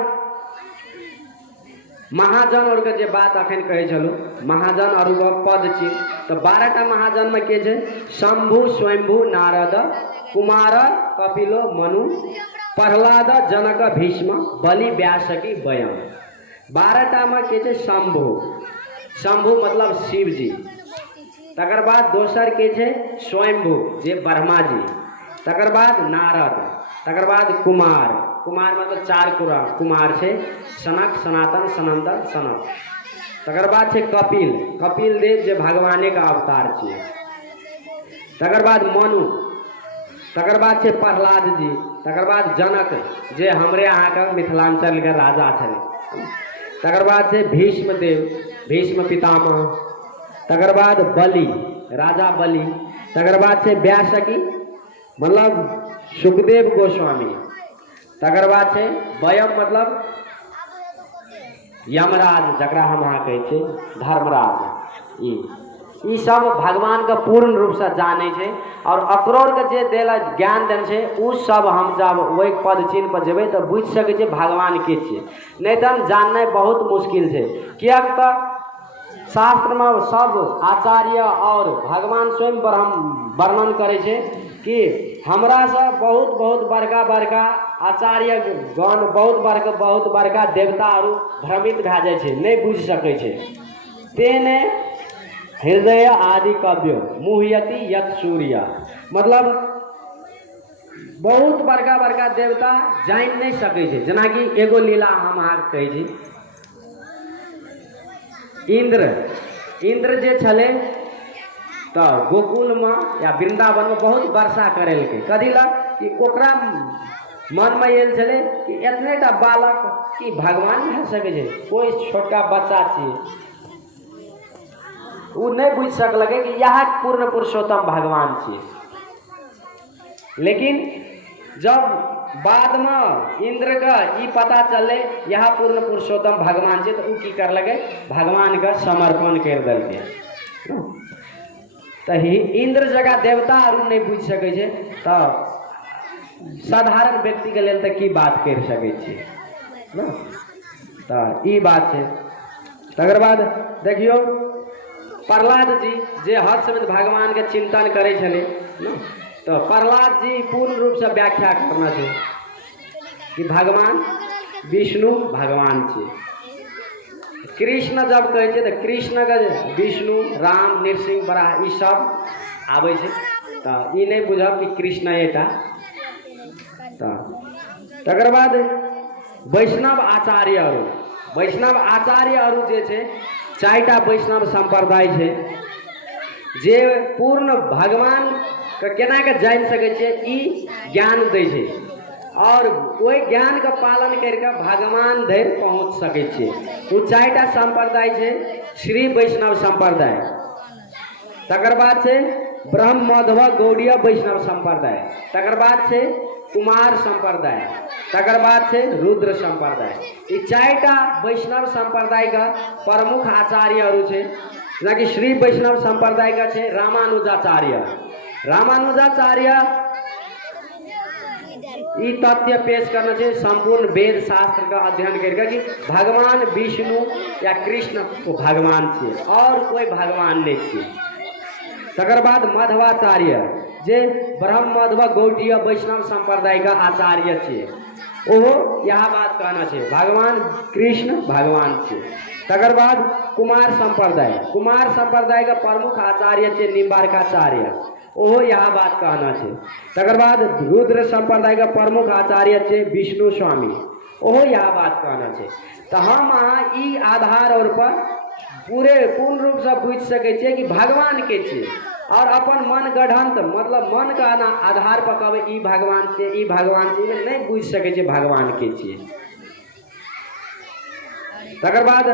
महाजन और के जे बात अखन कहे चलू, महाजन और पद छे। तो 12टा महाजन में के छे शंभु स्वयंभु नारद कुमार कपिलो मनु प्रहलाद जनक भीष्म बलि व्यासकी वयम। 12टा में के छे शंभु मतलब शिव जी। तकर बाद दोसर के छे स्वयंभु जे ब्रह्मा जी। तकर बाद नारद, तकर बाद कुमार मतलब 4 कुमार छे सनक सनातन सनंदन सनक। तकर बाद छे कपिल देव जे भगवाने का अवतार छे। तकर बाद मनु, तकर बाद छे प्रहलाद जी। तकर बाद जनक जे हमरे यहाँ का मिथिलांचल के राजा छे। तकर बाद से भीष्मदेव, भीष्म पितामह, तकर बाद बलि, राजा बलि, तकर बाद से व्यासकी मतलब सुखदेव गोस्वामी, तकर बाद से वयम मतलब यमराज जकरा हम अहाँ कहै छै धर्मराज। ई सब भगवान के पूर्ण रूप से जाने छे और अकरोर के जे देला ज्ञान देने छे उ सब हम जब वही पद चिन्ह पर जेबै तो बुझ सकै छे भगवान के छे, नहीं तो जानना बहुत मुश्किल छे। कियाक तो शास्त्र में सब आचार्य और भगवान स्वयं वर्णन करे छे कि हमरा से बहुत बहुत बड़का आचार्य गण, बहुत बड़का देवता और भ्रमित भे जाए छे, नहीं बुझ सकै छे। तेने हृदय आदि कव्यो मुह्यति यत सूर्य, मतलब बहुत बड़का देवता जान नहीं सकै छे। जेना कि एगो लीला हम अहाँ कहै छी, इंद्र जे छले तो गोकुल में या वृंदावन में बहुत वर्षा करेलकै, कथी ला कि ओकरा मन में आयल छले कि एतनेटा बालक कि भगवान भे सकै छे, कोई छोटका बच्चा छिए। वो नहीं बुझ सकलकै कि यह पूर्ण पुरुषोत्तम भगवान छे। लेकिन जब बाद में इंद्र का ई पता चले यह पूर्ण पुरुषोत्तम भगवान छे तो उ की करलकै भगवान का समर्पण कर देलकै। तो इंद्र जगह देवता और नहीं बुझ सकै छे तो साधारण व्यक्ति के लेल तो की बात कर सकै छे ना। तो ई बात है। तकर बाद देखियो प्रहलाद जी जे हर समय भगवान के चिंतन करे छले ना, तो प्रहलाद जी पूर्ण रूप से व्याख्या करना है कि भगवान विष्णु भगवान छे। कृष्ण जब कहे छे तो कृष्ण का विष्णु राम नृसिंह बराह ई सब आवे छे, तो ई नहीं बुझब कि कृष्ण एटा। तकर बाद वैष्णव आचार्य और जे छे चारिटा वैष्णव संप्रदाय छे जे पूर्ण भगवान के केना के जान सकै छे ई ज्ञान दै छे और ओहि ज्ञान के पालन करके भगवान धरि पहुँच सकै छे। वो चारिटा संप्रदाय छे श्री वैष्णव संप्रदाय, तकर बाद छे ब्रह्म माधव गौड़ीय वैष्णव संप्रदाय, तकर बाद छे कुमार संप्रदाय, तकर बाद छे रुद्र संप्रदाय। ई चारिटा वैष्णव संप्रदाय का प्रमुख आचार्य और छे। जेना कि श्री वैष्णव संप्रदाय का छे रामानुजाचार्य ई तथ्य पेश करना छे संपूर्ण वेद शास्त्र का अध्ययन करके कि भगवान विष्णु या कृष्ण को भगवान छे और कोई भगवान नहीं छे। तकर बाद माधवाचार्य जे ब्रह्म माधव गौड़ीय वैष्णव संप्रदाय का आचार्य छे, ओहो यह बात कहना छे भगवान कृष्ण भगवान छे। तकर बाद कुमार संप्रदाय का प्रमुख आचार्य छे निम्बार्काचार्य, ओहो यह बात कहना छे। तकर बाद रुद्र संप्रदाय का प्रमुख आचार्य छे विष्णु स्वामी, ओहो यह बात कहना छे। तो हम अहाँ ई आधार और पर पूर्ण रूप से बुझ सकै छियै कि भगवान के छे और अपन मन गढ़ंत मतलब मन का आधार पर कहबै ई भगवान छे नहीं बुझ सकै छियै भगवान के छे। तकर बाद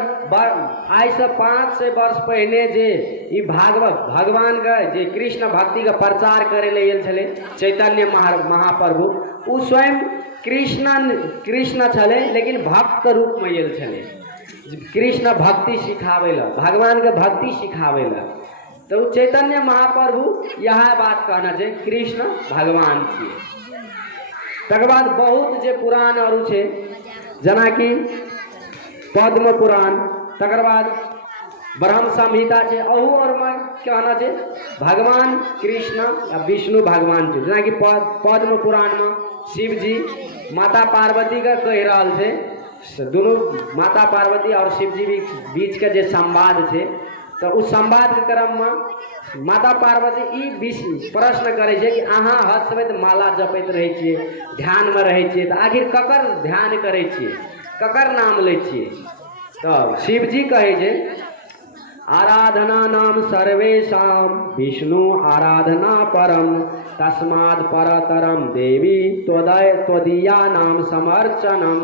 आज से 500 वर्ष पहले जे ई भगवान का जे कृष्ण भक्ति का प्रचार करे ले आयल छले चैतन्य महाप्रभु, उ स्वयं कृष्ण छले लेकिन भक्त रूप में आयल छले कृष्ण भक्ति सिखावे ला, भगवान के भक्ति सिखावे ला। तो चैतन्य महाप्रभु यह बात कहना छे कृष्ण भगवान छे। तकर बाद बहुत जे पुराण और छे जना कि पद्म पुराण, तकर बाद ब्रह्म संहिता छे, अहू और में कहना छे भगवान कृष्ण या विष्णु भगवान छे। जना कि पद्म पुराण में शिव जी माता पार्वती का कह रहल छे, दोनों माता पार्वती और शिव जी बीच के जे संवाद छे, तो उस संवाद के क्रम में माता पार्वती ई प्रश्न करे छे कि अहाँ हर समय माला जपैत रहे छिए, ध्यान में रहे छिए, तो आखिर ककर ध्यान करे छिए, ककर नाम ले छिए? तो शिव जी कहे छे आराधना नाम सर्वेशाम विष्णु आराधना परम तस्माद परतरम देवी त्वदीया नाम समर्चनम।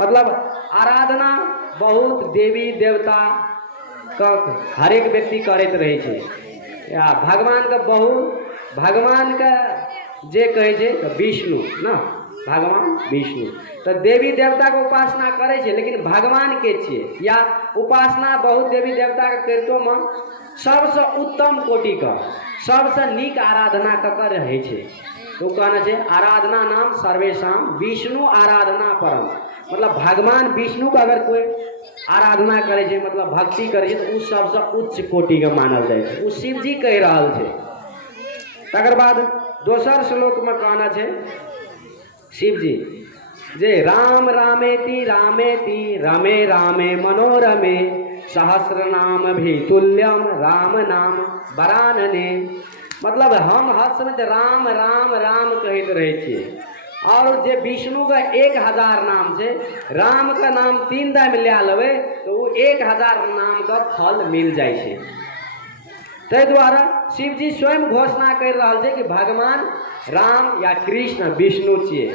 मतलब आराधना बहुत देवी देवता का हरेक व्यक्ति करैत रहे छे। या भगवान का बहुत भगवान का जे कहे छे तो विष्णु ना, भगवान विष्णु तो देवी देवता के उपासना करे छे, लेकिन भगवान के छिए या उपासना बहुत देवी देवता के करितो में सबसे उत्तम कोटि का सबसे नीक आराधना ककर रहे छे। तो कहना छे आराधना नाम सर्वेशाम विष्णु आराधना परम, मतलब भगवान विष्णु का अगर कोई आराधना करे छे मतलब भक्ति करे छे तो उ सबसे उच्च कोटि के मानल जाय छे। उ शिव जी कह रहल छे। तकर बाद दोसर श्लोक में कहना छे शिव जी जे राम रामेति रामेति रमे रामे मनोरमे सहस्र नाम भी तुल्यम राम नाम बरानने, मतलब हम हर समय राम राम राम कहते रहे छिए। और जे विष्णु का 1000 नाम से राम का नाम 3 दाम लिया लेवे तो वो 1000 नाम का फल मिल जाए छे। तै द्वारा शिव जी स्वयं घोषणा कर रहा है कि भगवान राम या कृष्ण विष्णु छिए।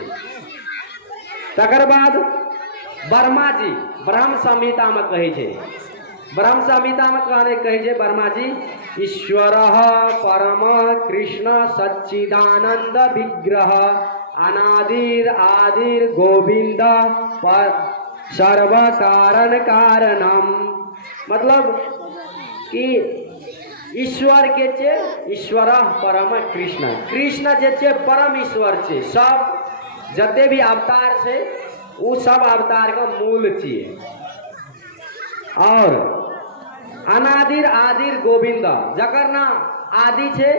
तकर बाद ब्रह्मा जी ब्रह्म संहिता में कहे छे, ब्रह्म संहिता में कहे छे ब्रह्मा जी ईश्वर परम कृष्ण सच्चिदानंद विग्रह अनादिर आदिर गोविंद पर सर्व कारण कारणम, मतलब कि ईश्वर के छे ईश्वर परम कृष्ण, कृष्ण जे छे परम ईश्वर छे। सब जते भी अवतार छे उ सब अवतार का मूल छिए। और अनादिर आदिर गोविंद जकर नाम आदि छे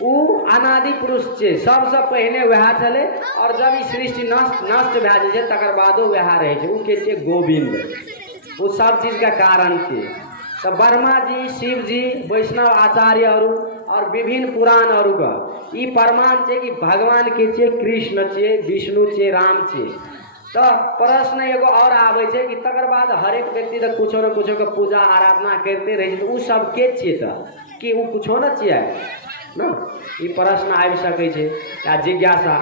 उ अनादि पुरुष छे, सबसे पहले वह चले और जब ई सृष्टि नष्ट भए जाए छे तकर बादो वह रहे छे, उ के छे गोविंद, उ सब चीज का कारण छे। तो ब्रह्मा जी शिव जी वैष्णव आचार्य और विभिन्न पुराण का ई प्रमाण छे कि भगवान के छे कृष्ण छे विष्णु छे राम छे। तो प्रश्न एगो और आवे छे कि तकर बाद हरेक व्यक्ति तो कुछो न कुछो के पूजा आराधना करते रहे तो उ सब के छिए त कि उ कुछो न छिए न, ई प्रश्न आबि सकै छे या जिज्ञासा।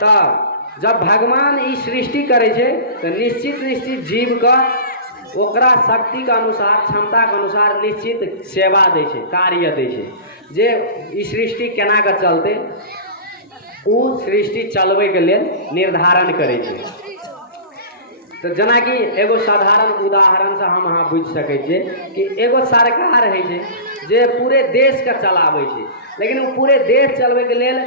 तो जब भगवान ई सृष्टि करे छे तो निश्चित जीव का ओकरा शक्ति के अनुसार क्षमता के अनुसार निश्चित सेवा दै छे, कार्य दै छे जे ई सृष्टि केना के चलते उ सृष्टि चलबै के लेल निर्धारण करे छे। तो जना कि एगो साधारण उदाहरण से हम अहाँ बुझ सकै छिए कि एगो सरकार है छे जे पूरे देश के चलाबै छे, लेकिन वो पूरे देश चलबै के लेल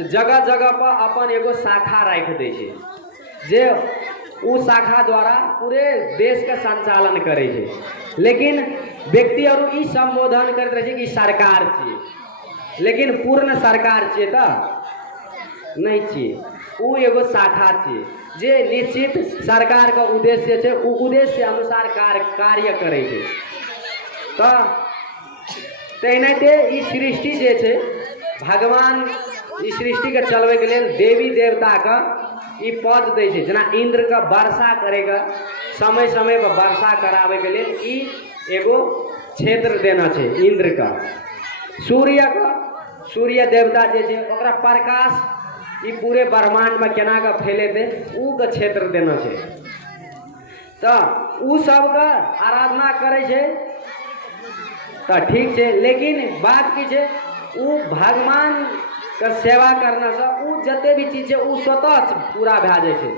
जगह जगह पर अपन एगो शाखा राख दै छे जे उ शाखा द्वारा पूरे देश का संचालन करे छे। लेकिन व्यक्ति और ई संबोधन करते रहे कि सरकार छिए, लेकिन पूर्ण सरकार छिए तो नहीं छिए, उ एगो शाखा छिए जे निश्चित सरकार का उद्देश्य छे उ उद्देश्य अनुसार कार्य करे छे। तो तेनाहिते ई सृष्टि जे छे भगवान ई सृष्टि के चलबै के लेल देवी देवता का ई पद दै छे, जना इंद्र का वर्षा करेगा समय समय पर वर्षा करावे के लिए ई एगो क्षेत्र देना छे इंद्र का। सूर्य देवता जे छे ओकरा प्रकाश ई पूरे ब्रह्मांड में केना का फैले दे उ का क्षेत्र देना छे। तो उ सब का आराधना करे छे तो ठीक छे, लेकिन बात की छे उ भगवान का सेवा करना से उ जते भी चीज है उ स्वतः पूरा भए जाए छे।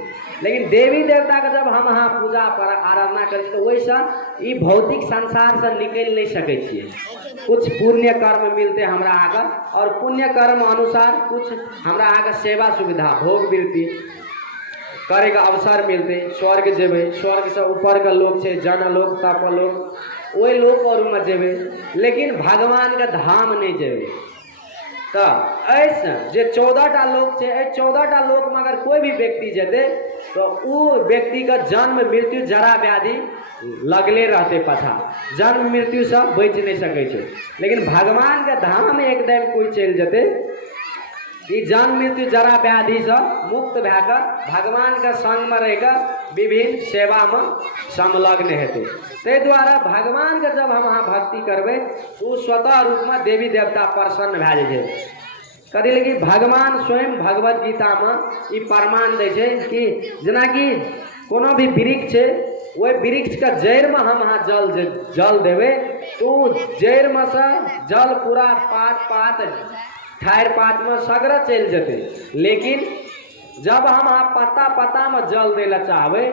लेकिन देवी देवता के जब हम अहाँ पूजा पर आराधना करै तो वैसा ई भौतिक संसार से निकल नहीं सकै छिए। कुछ पुण्य कर्म मिलते हमरा आगे और पुण्य कर्म अनुसार कुछ हमरा आगे सेवा सुविधा भोग वृत्ति करे का अवसर मिलते, स्वर्ग जेबे, स्वर्ग से ऊपर का लोग छे जनलोक तपलोक ओहि लोक और में जेबे, लेकिन भगवान का धाम नहीं जेबे। तो ऐसे जे 14टा लोक छे 14टा लोक में अगर कोई भी व्यक्ति जेते तो उ व्यक्ति का जन्म मृत्यु जरा व्याधि लगले रहते पाछा, जन्म मृत्यु से बच नहीं सकै छे। लेकिन भगवान के धाम में एकदम कोई चल जेते ई जन्म मृत्यु जरा व्याधि से मुक्त भैकर भगवान के संग में रहकर विभिन्न सेवा में संलग्न हेतु। ते द्वारा भगवान के जब हम अहाँ भक्ति करबे तो स्वतः रूप में देवी देवता प्रसन्न भए जाए छे। कथी लगी भगवान स्वयं भगवत गीता में ई प्रमाण दै छे कि जना कि कोनो भी वृक्ष छे वो वृक्ष का जड़ में हम यहाँ जल देवे तो जड़ में से जल पूरा पात ठार पात में सगरा चल जते। लेकिन जब हम यहाँ पत्ता में जल देला चाहबे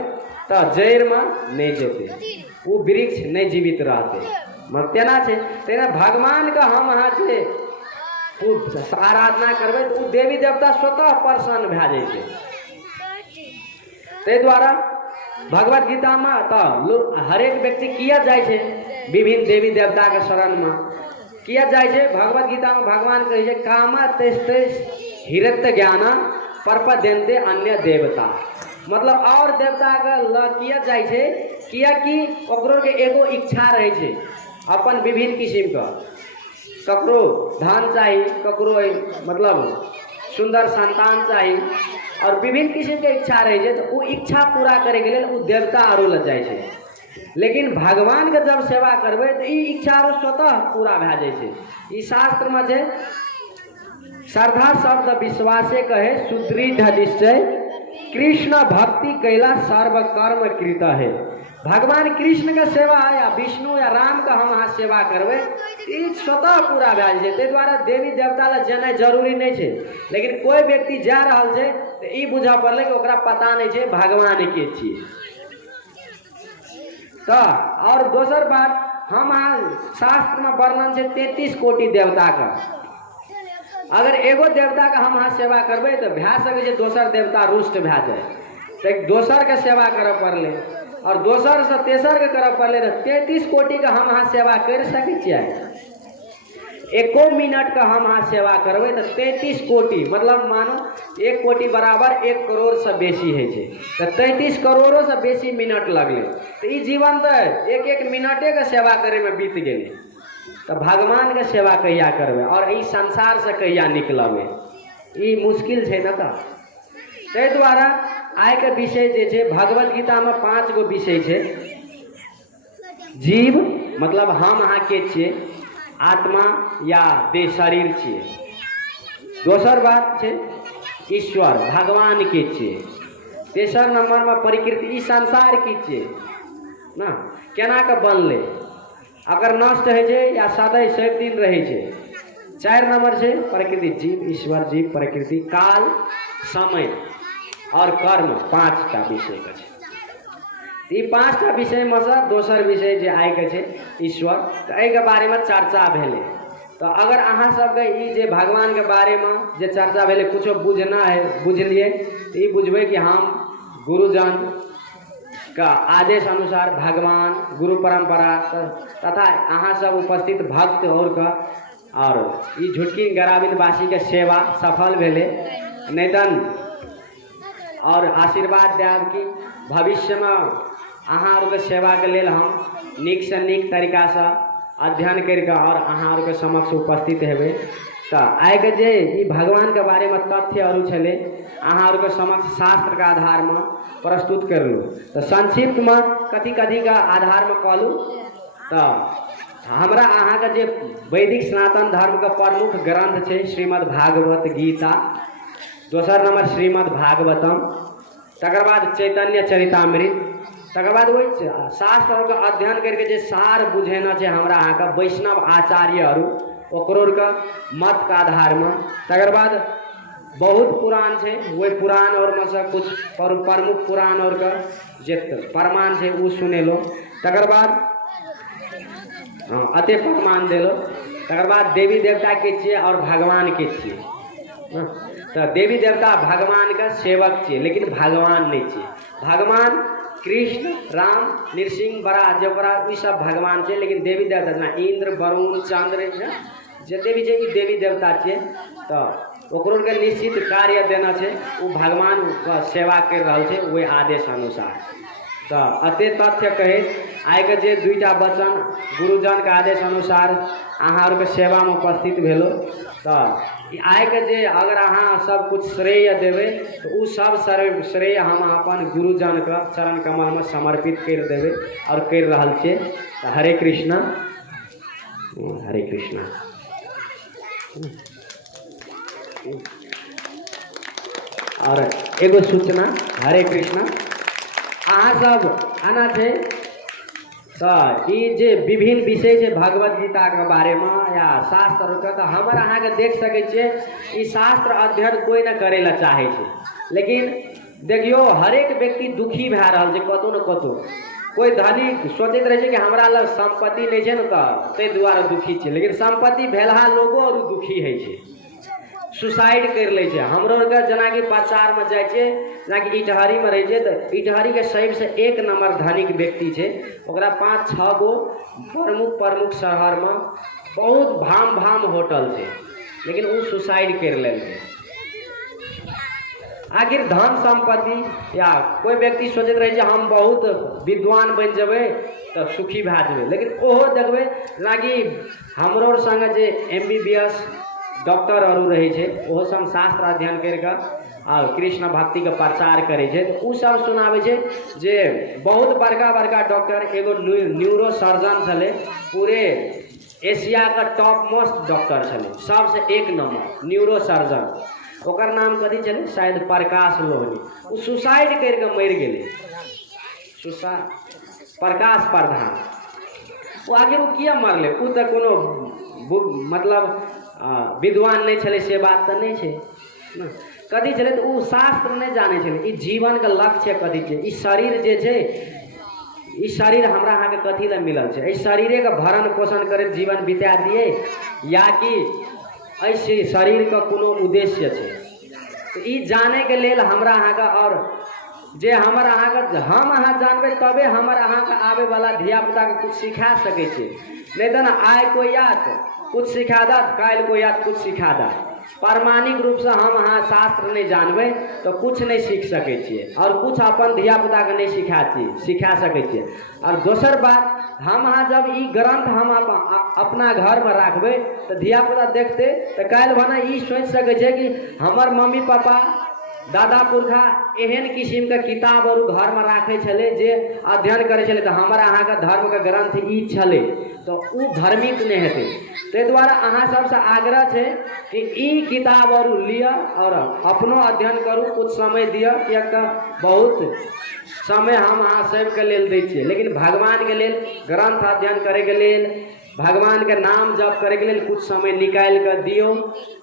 तो जड़ में नहीं जेते, वो वृक्ष नहीं जीवित रहते। मत तेना छे तेना भगवान का हम यहाँ से आराधना करबे तो देवी देवता स्वतः प्रसन्न भए जाए छे। ते द्वारा भगवत गीता में तो हरेक व्यक्ति किया जाए छे विभिन्न देवी देवता के शरण में किया जाए छे। भगवत गीता में भगवान कहे छे कामा तेस्ते हिरत ज्ञान परपद्यन्ते अन्य देवता, मतलब और देवता का ल किया जाए छे किया कि ओकरो के एगो इच्छा रहे छे अपन विभिन्न किस्म का, ककरो धन चाहिए, ककरो मतलब सुंदर संतान चाहिए और विभिन्न किस्म के इच्छा रहे छे। तो वो इच्छा पूरा करे के लिए वो देवता आरो लग जाए छे। लेकिन भगवान के जब सेवा करबे तो ई इच्छा आरो स्वतः पूरा भए जाए छे। ई शास्त्र में छे श्रद्धा शब्द विश्वासे कहे सुदृढ़ निश्चय कृष्ण भक्ति कैला सर्व कर्म कृत है। भगवान कृष्ण का सेवा या विष्णु या राम का हम यहाँ सेवा करबे ई स्वतः पूरा भए जाए। ते द्वारा देवी देवता ला जेनाइ जरूरी नहीं छे। लेकिन कोई व्यक्ति जा रहल छे तो ई बुझा पड़ले कि ओकरा पता नहीं छे भगवान के छिए। तो और दोसर बात हम शास्त्र में वर्णन छे 33 कोटि देवता का। अगर एगो देवता का हम यहाँ सेवा करबे तो भए सके छे दोसर देवता रुष्ट भए जाए, तो दोसर के सेवा करे पड़ले और दोसर से तेसर के करे पड़ले। 33 कोटि का हम यहाँ सेवा कर सके छिए। एको मिनट का हम यहाँ सेवा करबे तो 33 कोटि मतलब मानो 1 कोटि बराबर 1 करोड़ से बेसी है छे। तो 33 करोड़ों से बेसी मिनट लगले तो ई जीवन तो एक मिनटे के सेवा करे में बीत गेले। तो भगवान के सेवा कहिया करबे और ई संसार से कहिया निकलबे, ई मुश्किल छे ना। ते द्वारा आय के विषय जे छे भगवत गीता में 5 गो विषय छे। जीव मतलब हम अहाँ के छिए, आत्मा या देह शरीर छिए। दोसर बात छे ईश्वर भगवान के छिए। तेसर नंबर में प्रकृति ई संसार की छिए ना, केना के बनले, अगर नष्ट है छे या सदैव सब दिन रहे छे। 4 नंबर छे प्रकृति जीव ईश्वर जीव प्रकृति काल समय और कर्म 5टा विषय का छे। ई 5टा विषय में से दोसर विषय जे आय के छे ईश्वर, तो एहि के बारे में चर्चा भेले। तो अगर अहाँ सबके ई जे भगवान के बारे में जे चर्चा भेले कुछो बुझना है बुझलिए तो ई बुझबे कि हम गुरुजन का आदेश अनुसार भगवान गुरु परंपरा तथा अहाँ सब उपस्थित भक्त और ई झुटकी ग्रामीण वासी के सेवा सफल भेले। नैतन और आशीर्वाद देव कि भविष्य में अहाँ आर के सेवा के लेल हम नीक से नीक तरीका से अध्ययन करके और अहाँ आर के समक्ष उपस्थित हेबे। तो आइ के जे ई भगवान के बारे में तथ्य अरु छले अहाँ आर के समक्ष शास्त्र के आधार में प्रस्तुत करलू। तो संक्षिप्त में कथी कथी का आधार में कहलू तो हमरा अहाँ के जे वैदिक सनातन धर्म के प्रमुख ग्रंथ छे श्रीमद् भागवत गीता, दोसर नंबर श्रीमद् भागवतम, तकर बाद चैतन्य चरितामृत, तकर बाद वही शास्त्र के अध्ययन करके जे सार बुझेना छे हमरा अहाँ के वैष्णव आचार्य अरु ओकरो के मत के आधार में। तकर बाद बहुत पुराण छे वही पुराण और में से कुछ प्रमुख पुराण और का जे प्रमाण छे वो सुनेलो। तकर बाद अते प्रमाण देलो। तकर बाद देवी देवता के छिए और भगवान के छिए। तो देवी देवता भगवान का सेवक छिए लेकिन भगवान नहीं छिए। भगवान कृष्ण राम नृसिंह बड़ा जबरा ई सब भगवान छे, लेकिन देवी देवता ना इंद्र वरुण चंद्र जते भी छे ई देवी देवता छिए। तो ओकरो के निश्चित कार्य देना छे, वो भगवान का सेवा कर रहल छे वही आदेश अनुसार। तो अते तथ्य कहे आइ के जे 2टा वचन गुरुजन के आदेश अनुसार अहाँ आर के सेवा में उपस्थित भेलो। तो आइ के जे अगर अहाँ सब कुछ श्रेय देवे तो उ सब श्रेय हम अपन गुरुजन के चरण कमल में समर्पित कर देवे और कर रहल छे। तो हरे कृष्णा हरे कृष्णा। और एगो सूचना हरे कृष्णा अहाँ सब आना थे तो ई जे विभिन्न विषय है भगवत गीता के बारे में या शास्त्र के तो हमर अहाँ के देख सके छिए ई शास्त्र अध्ययन कोई न करे ला चाहे छे, लेकिन देखियो हरेक व्यक्ति दुखी भए रहल छै कतौ न कतौ। कोई धनिक सोचैत रहे छै कि हमरा लग संपत्ति नहीं छै न त तै दुआरे दुखी छै, लेकिन संपत्ति भेलहा लोगो और दुखी है छै, सुसाइड कर ले छै। हमरो के जना कि प्रचार में जाय छै, जना कि इटहरी में रहे छै तो इटहरी के सबसे एक नंबर धनिक व्यक्ति छै, ओकरा 5-6 गो प्रमुख शहर में बहुत भाम होटल छै, लेकिन वो सुसाइड कर लेलकै। आखिर धन संपत्ति या कोई व्यक्ति सोचैत रहे छै हम बहुत विद्वान बन जेबै तो सुखी भए जेबै, लेकिन ओहो देखबै लागी हमरो संग जे MBBS डॉक्टर और रहे छै ओहो सब शास्त्र अध्ययन करके और कृष्ण भक्ति के प्रचार करे छै, तो उ सब सुनावे छै जे बहुत बड़का डॉक्टर एगो न्यूरो सर्जन छले, पूरे एशिया का टॉप मोस्ट डॉक्टर छले, सबसे एक नंबर न्यूरो सर्जन। ओकर नाम कथी छले, शायद प्रकाश लोहनी। उ सुसाइड करके मर गेले, प्रकाश प्रधान। वो आखिर वो किया मरले, उ तो कोनो मतलब विद्वान नहीं छले से बात तो नहीं छे ना। कथी छले तो उ शास्त्र नहीं जाने छले, ई जीवन के लक्ष्य कथी छे, ई शरीर जे छे, ई शरीर हमरा अहाँ के कथी ला मिलल छे, ई शरीरे के भरण पोषण करे जीवन बिता दिए या कि ऐसे शरीर का कोनो उद्देश्य छे। तो ई जाने के लेल हमरा अहाँ का और जे हमर अहाँ का हम अहाँ जानबे तबे हमर अहाँ का आवे वाला धिया पुता के कुछ सिखा सके छे, नहीं तो ना आय कोई याद कुछ सिखा दत, काल कोई याद कुछ सिखा दत। प्रामाणिक रूप से हम अहाँ शास्त्र नहीं जानबे तो कुछ नहीं सीख सके छिए और कुछ अपन धिया पुता के नहीं सिखा सके छिए। और दोसर बात, हम अहाँ जब ई ग्रंथ हम अपना घर में राखबे तो धिया पुता देखते तो काल भना ई सोच सके छे कि हमर मम्मी पापा दादा पुरखा एहन किस्म के किताब और घर में राखे छले जे अध्ययन करे छले, तो हमारा अहाँ का धर्म के ग्रंथ ई छले तो उ धार्मिक नहीं हेते। ते द्वारा अहाँ सबसे आग्रह छे कि ई किताब और लिया और अपनो अध्ययन करू, कुछ समय दिया, कियाक बहुत समय हम अहाँ सबके लेल दै छियै, लेकिन भगवान के लेल ग्रंथ अध्ययन करे के लेल, भगवान के नाम जप करे के लिए कुछ समय निकाल कर दियो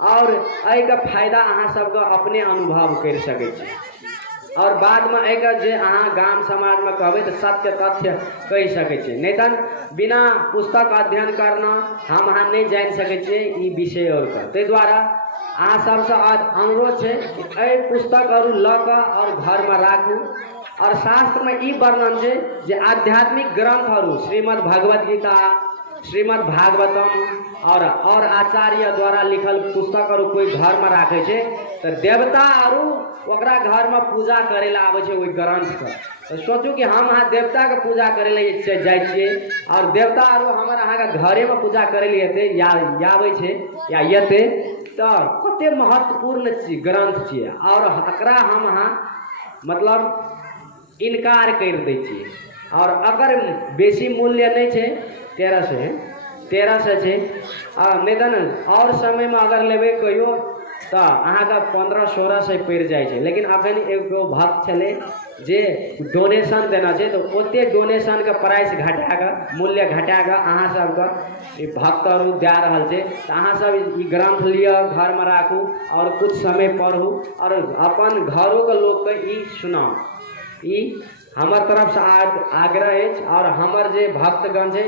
और एहि का फायदा अहाँ सबके अपने अनुभव कर सके छी। और बाद में एक जे अहाँ गाम समाज में कहबे तो सत्य तथ्य कह सके छी, नहीं तो बिना पुस्तक अध्ययन करना हम अहाँ नहीं जान सके छी ई विषय और का। ते द्वारा अहाँ सबसे अनुरोध है कि एहि पुस्तक और ल क और घर में राखू। और शास्त्र में ई वर्णन है जे आध्यात्मिक ग्रंथ और श्रीमद् भगवत गीता, श्रीमद् भागवतम और आचार्य द्वारा लिखल पुस्तक और कोई घर में राखे छे तो देवता और ओकरा घर में पूजा करे ला आवे छे ओई ग्रंथ का। तो सोचू कि हम अहाँ देवता के पूजा करे ले जाय छिए और देवता और हमर अहाँ के घरे में पूजा करे ले हेते या आवे छे या येते तो कते महत्वपूर्ण ग्रंथ छिए और एकरा हम अहाँ मतलब इनकार कर दै छिए। और अगर बेसी मूल्य नहीं छे 1300 छे निधन और समय में अगर लेबे कहियो तो अहाँ का 1500-1600 पड़ जाए छे। लेकिन अखन एगो भक्त छले जे डोनेशन देना छे तो ओते डोनेशन का प्राइस घटा के मूल्य घटा के अहाँ सबके भक्त और दे रहल छे। तो अहाँ सब ई ग्रंथ लिया, घर में राखू और कुछ समय पढ़ू और अपन घरों के लोग के ई सुनाओ। ई हमर तरफ से आग्रह है और हमर जे भक्तगण है